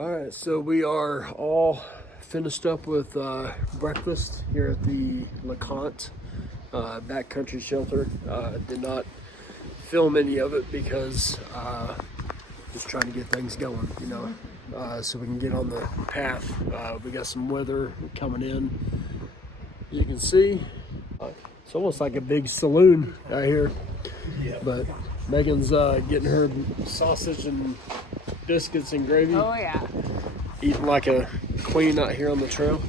All right, so we are all finished up with breakfast here at the LeConte backcountry shelter. Did not film any of it because just trying to get things going, so we can get on the path. We got some weather coming in. You can see it's almost like a big saloon out here. Yeah. But Megan's getting her sausage and biscuits and gravy. Oh yeah. Eating like a queen out here on the trail.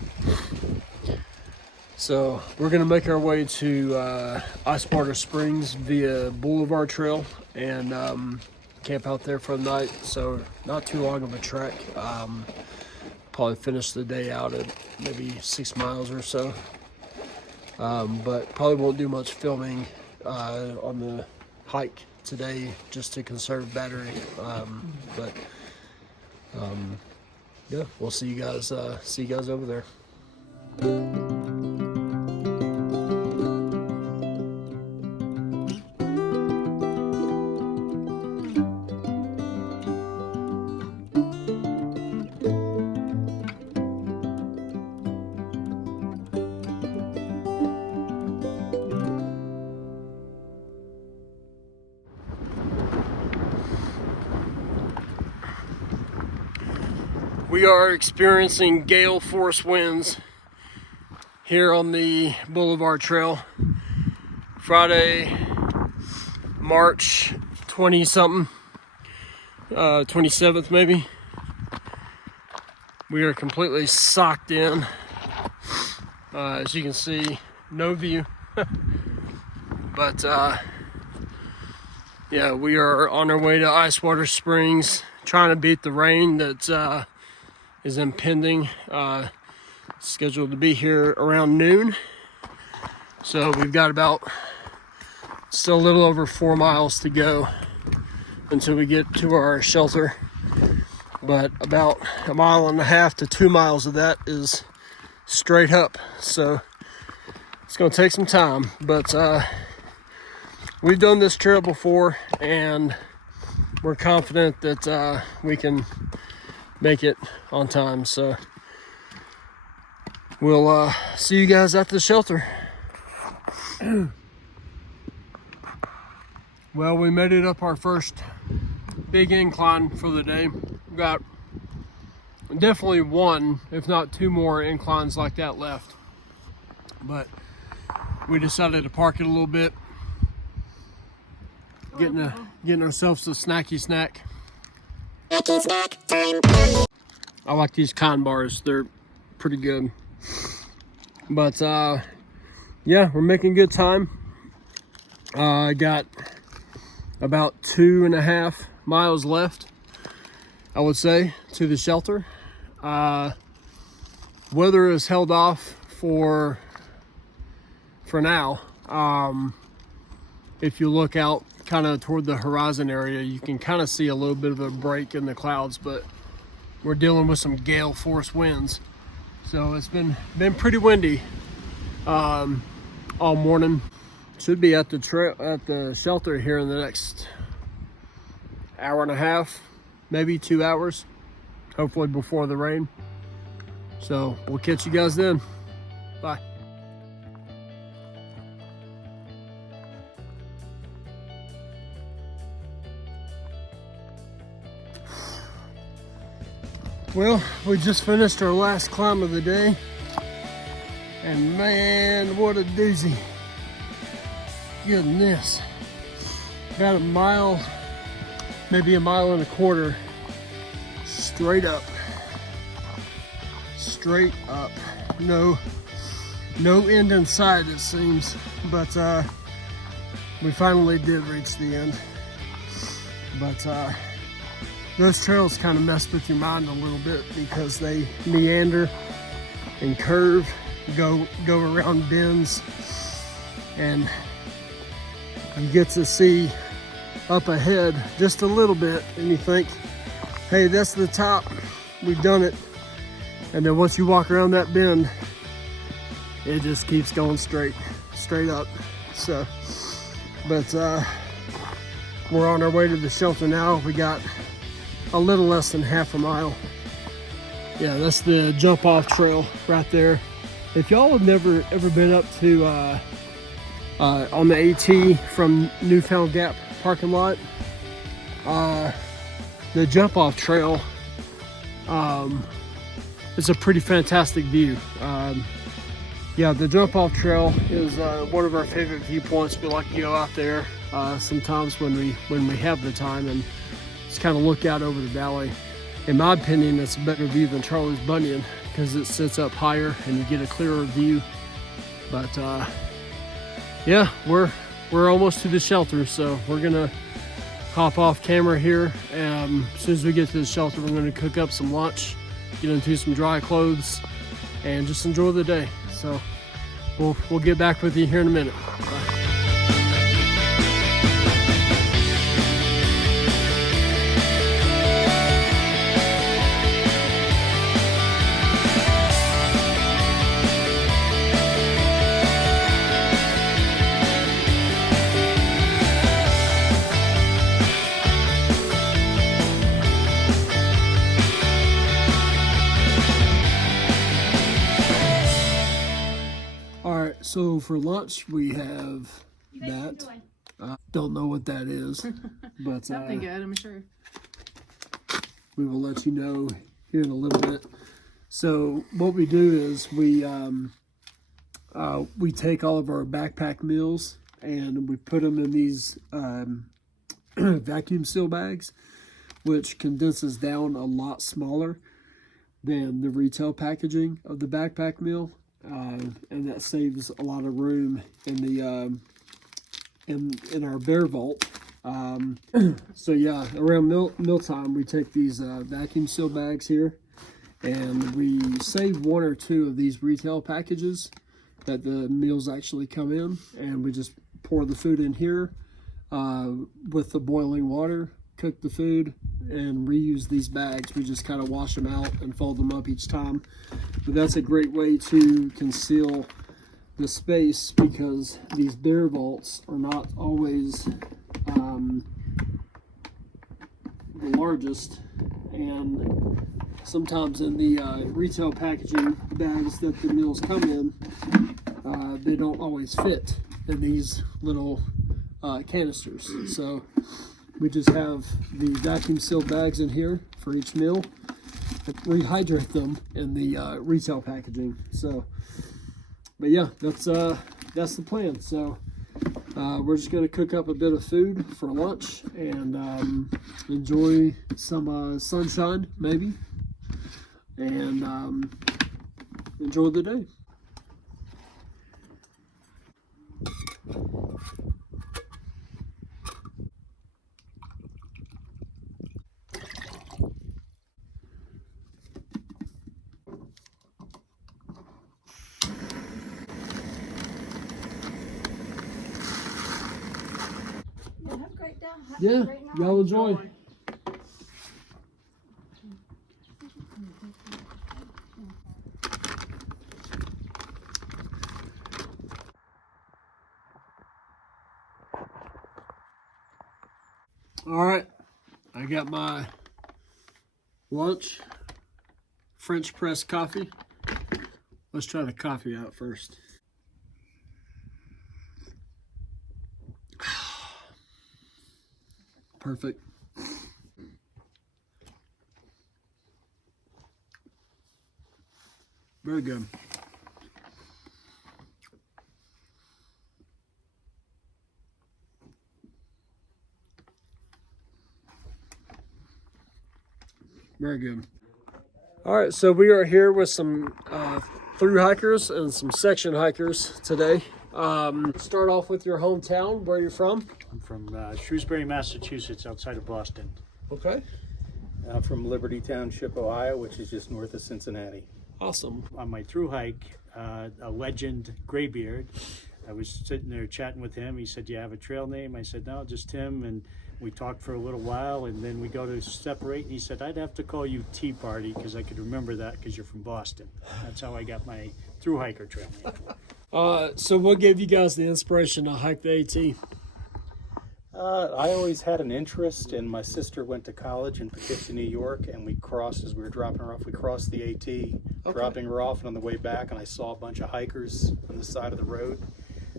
So we're gonna make our way to Ice Springs via Boulevard Trail and camp out there for the night. So not too long of a trek. Probably finish the day out at maybe 6 miles or so. But probably won't do much filming on the hike today just to conserve battery. Yeah, we'll see you guys over there. We are experiencing gale force winds here on the Boulevard Trail. Friday, March 20-something, 27th maybe. We are completely socked in. As you can see, no view. But yeah, we are on our way to Ice Springs, trying to beat the rain that is impending. Scheduled to be here around noon. So we've got still a little over 4 miles to go until we get to our shelter. But about 1.5 miles to 2 miles of that is straight up. So it's gonna take some time, but we've done this trail before and we're confident that we can make it on time. So we'll see you guys at the shelter. Well, we made it up our first big incline for the day. We got definitely one, if not two more inclines like that left. But we decided to park it a little bit. Getting ourselves a snacky snack. Snack time. I like these Con bars. They're pretty good. But yeah, we're making good time. I got about 2.5 miles left, I would say, to the shelter. Weather is held off for now. If you look out kind of toward the horizon area, you can kind of see a little bit of a break in the clouds, but we're dealing with some gale force winds. So it's been pretty windy all morning. Should be at the shelter here in the next 1.5 hours, maybe 2 hours, hopefully before the rain. So we'll catch you guys then. Bye. Well, we just finished our last climb of the day, and man, what a doozy. Goodness. About 1 mile, maybe 1.25 miles, straight up. Straight up. No end in sight, it seems, but we finally did reach the end. But those trails kind of mess with your mind a little bit because they meander and curve, go around bends, and you get to see up ahead just a little bit and you think, hey, that's the top, we've done it. And then once you walk around that bend, it just keeps going straight up. So, but we're on our way to the shelter now. We got a little less than 1/2 mile Yeah, that's the jump off trail right there. If y'all have never ever been up to on the AT from Newfound Gap parking lot, the jump off trail is a pretty fantastic view. Yeah, the jump off trail is one of our favorite viewpoints. We like to go out there sometimes when we have the time and just kind of look out over the valley. In my opinion, it's a better view than Charlie's Bunyan because it sits up higher and you get a clearer view. But yeah, we're almost to the shelter, so we're gonna hop off camera here. As soon as we get to the shelter, we're gonna cook up some lunch, get into some dry clothes, and just enjoy the day. So we'll get back with you here in a minute. Bye. So for lunch we have that. Don't know what that is, but something good, I'm sure. We will let you know here in a little bit. So what we do is we take all of our backpack meals and we put them in these vacuum seal bags, which condenses down a lot smaller than the retail packaging of the backpack meal. And that saves a lot of room in the in our bear vault. So yeah, around mealtime we take these vacuum seal bags here, and we save one or two of these retail packages that the meals actually come in, and we just pour the food in here with the boiling water, cook the food, and reuse these bags. We just kind of wash them out and fold them up each time. But that's a great way to conceal the space because these bear vaults are not always the largest, and sometimes in the retail packaging bags that the meals come in, they don't always fit in these little canisters. So we just have the vacuum sealed bags in here for each meal and rehydrate them in the retail packaging. So, but yeah, that's the plan. So we're just going to cook up a bit of food for lunch and enjoy some sunshine maybe, and enjoy the day. Yeah, y'all enjoy. All right, I got my lunch, French press coffee. Let's try the coffee out first. Perfect. Very good. Very good. All right, so we are here with some through hikers and some section hikers today. Start off with your hometown, where you're from. I'm from Shrewsbury, Massachusetts, outside of Boston. Okay. I'm from Liberty Township, Ohio, which is just north of Cincinnati. Awesome. On my through hike, a legend, Graybeard, I was sitting there chatting with him. He said, "Do you have a trail name?" I said, "No, just Tim." And we talked for a little while, and then we go to separate. And he said, "I'd have to call you Tea Party because I could remember that because you're from Boston." That's how I got my through hiker trail name. So what gave you guys the inspiration to hike the AT? I always had an interest, and my sister went to college in Poughkeepsie, New York, and we crossed, as we were dropping her off, we crossed the AT, dropping her off, and on the way back, and I saw a bunch of hikers on the side of the road,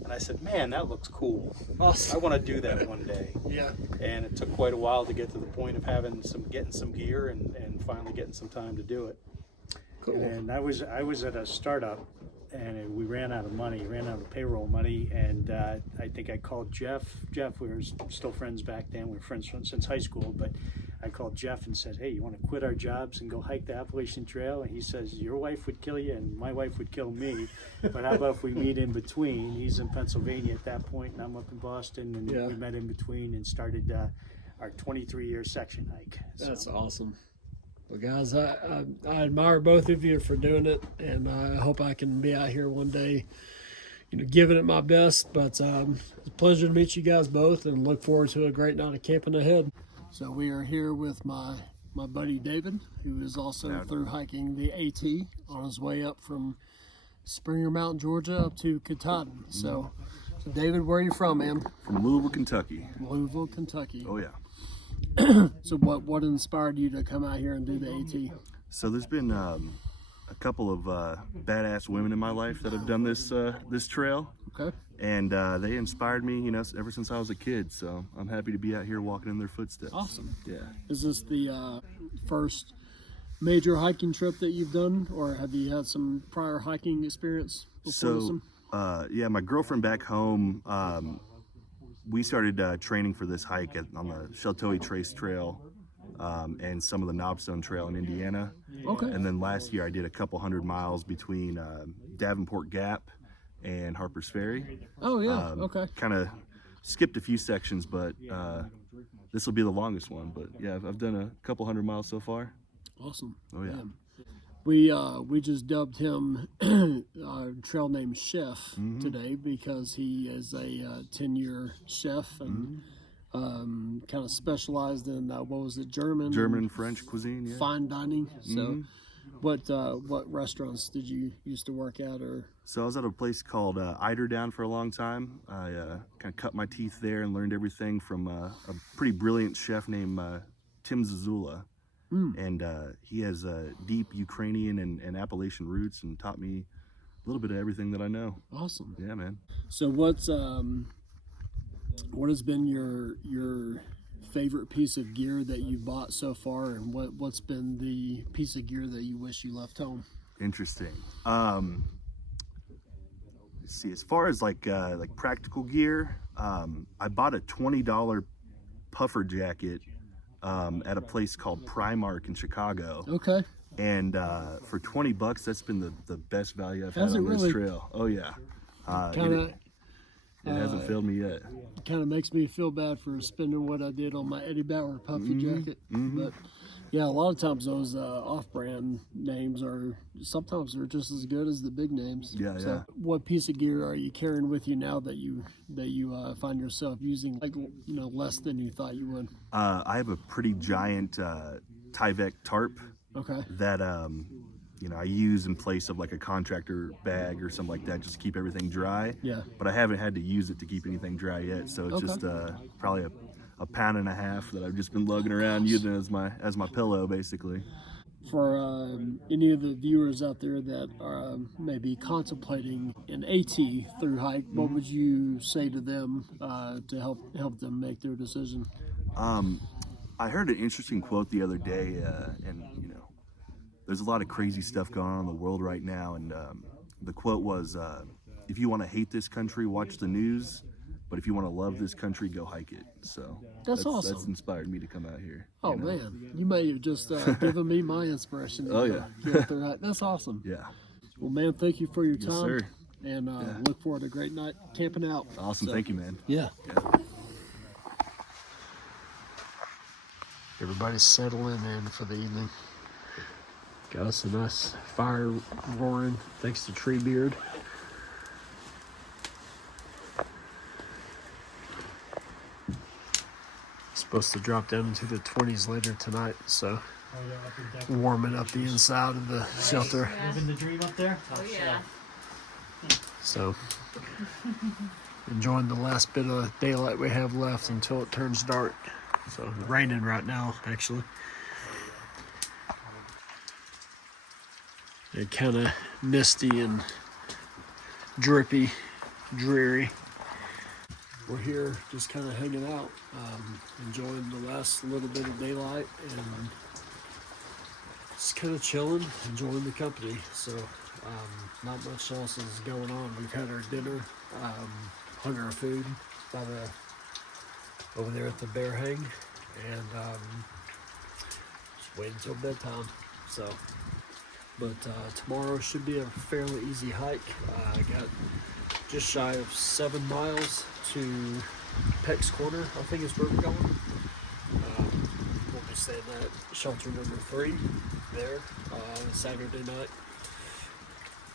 and I said, man, that looks cool. Awesome. I want to do that one day. Yeah. And it took quite a while to get to the point of getting some gear and finally getting some time to do it. Cool. And I was at a startup, and we ran out of payroll money, and I think I called Jeff. We were still friends back then. We were friends since high school, but I called Jeff and said, hey, you want to quit our jobs and go hike the Appalachian Trail? And he says, your wife would kill you and my wife would kill me, but how about if we meet in between? He's in Pennsylvania at that point, and I'm up in Boston, and we met in between and started our 23-year section hike. That's awesome. Well, guys, I admire both of you for doing it, and I hope I can be out here one day, giving it my best. But it's a pleasure to meet you guys both, and look forward to a great night of camping ahead. So we are here with my buddy David, who is also through hiking the AT on his way up from Springer Mountain, Georgia, up to Katahdin. So David, where are you from, man? From Louisville, Kentucky. Louisville, Kentucky. Oh yeah. So what inspired you to come out here and do the AT? So there's been a couple of badass women in my life that have done this trail, Okay. and they inspired me, ever since I was a kid. So I'm happy to be out here walking in their footsteps. Awesome. Yeah. Is this the first major hiking trip that you've done, or have you had some prior hiking experience before this So one? yeah, my girlfriend back home, we started training for this hike on the Sheltoe Trace Trail and some of the Knobstone Trail in Indiana. Okay. And then last year I did a couple 100 miles between Davenport Gap and Harper's Ferry. Oh yeah. Okay. Kind of skipped a few sections, but this will be the longest one. But yeah, I've done a couple 100 miles so far. Awesome. Oh yeah. Man. We just dubbed him trail name Chef today because he is a 10-year chef and kind of specialized in what was it, German German and French cuisine. Yeah. fine dining. So what restaurants did you used to work at? Or So I was at a place called Eiderdown for a long time. I kind of cut my teeth there and learned everything from a pretty brilliant chef named Tim Zazula. And he has deep Ukrainian and Appalachian roots and taught me a little bit of everything that I know. awesome. Yeah, man. So what has been your favorite piece of gear that you bought so far, and what's been the piece of gear that you wish you left home? Interesting. Let's see, as far as like practical gear, I bought a $20 puffer jacket at a place called Primark in Chicago. Okay. And for $20, that's been the best value I've Has had it on this really? trail. Oh yeah. Kind of It hasn't failed me yet. kind of makes me feel bad for spending what I did on my Eddie Bauer puffy jacket. But yeah, a lot of times those off-brand names are sometimes they're just as good as the big names. Yeah, So yeah. what piece of gear are you carrying with you now that you find yourself using less than you thought you would? I have a pretty giant Tyvek tarp Okay. that I use in place of like a contractor bag or something like that, just to keep everything dry. Yeah. But I haven't had to use it to keep anything dry yet, so it's Okay. just probably a pound and a half that I've just been lugging around using as my pillow basically. For any of the viewers out there that are maybe contemplating an AT through hike, what would you say to them to help them make their decision? I heard an interesting quote the other day, and there's a lot of crazy stuff going on in the world right now, and the quote was, if you want to hate this country, watch the news, but if you want to love this country, go hike it. So That's awesome. That's inspired me to come out here. Oh man, you may have just given me my inspiration. To, Oh, yeah. Get through that. That's awesome. Yeah. Well, man, thank you for your Yes, time, sir. and look forward to a great night camping out. Awesome. So, Thank you, man. Yeah. Everybody's settling in for the evening. Got us a nice fire roaring, thanks to Treebeard. Supposed to drop down into the 20s later tonight, so warming up the inside of the shelter. Living the dream up there? Oh, yeah. So enjoying the last bit of daylight we have left until it turns dark. So it's raining right now, actually. It's kind of misty and drippy, dreary. We're here just kind of hanging out, enjoying the last little bit of daylight and just kind of chilling, enjoying the company. So not much else is going on. We've had our dinner, hung our food over there at the bear hang, and just waiting until bedtime. So, but tomorrow should be a fairly easy hike. I got just shy of 7 miles to Peck's Corner, I think is where we're going. We'll be staying at shelter number 3 there Saturday night,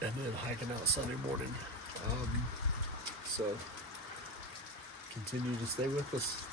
and then hiking out Sunday morning. So continue to stay with us.